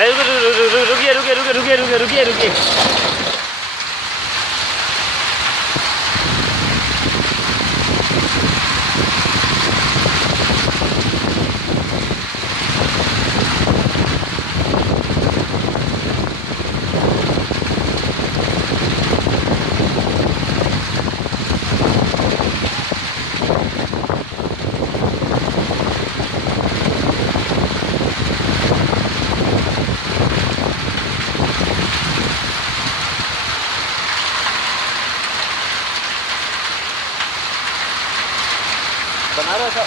रुकिए रुकिए रुकिए रुकिए रुकिए रुकिए रुकिए। बना रहा था,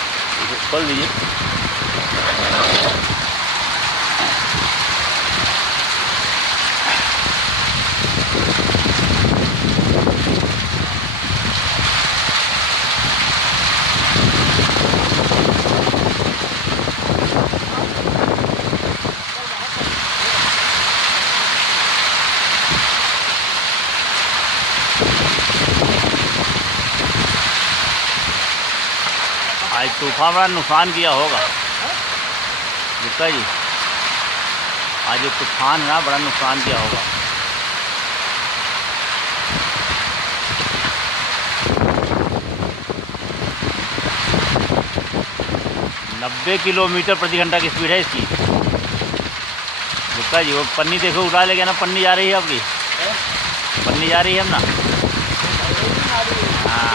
खोल दीजिए। आज तूफान बड़ा नुकसान किया होगा गुप्ता जी, आज ये तूफान ना बड़ा नुकसान किया होगा। नब्बे किलोमीटर प्रति घंटा की स्पीड है इसकी गुप्ता जी। वो पन्नी देखो उड़ा ले गया ना, पन्नी जा रही है आपकी, पन्नी जा रही है ना। हाँ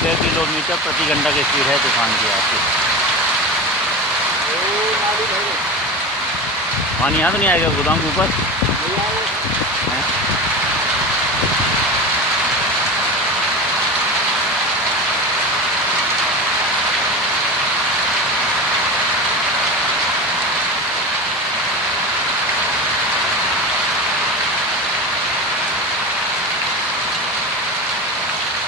90 किलोमीटर प्रति घंटा की स्पीड है तूफान की आपकी। पानी यहाँ तो नहीं आएगा गोदाम के ऊपर?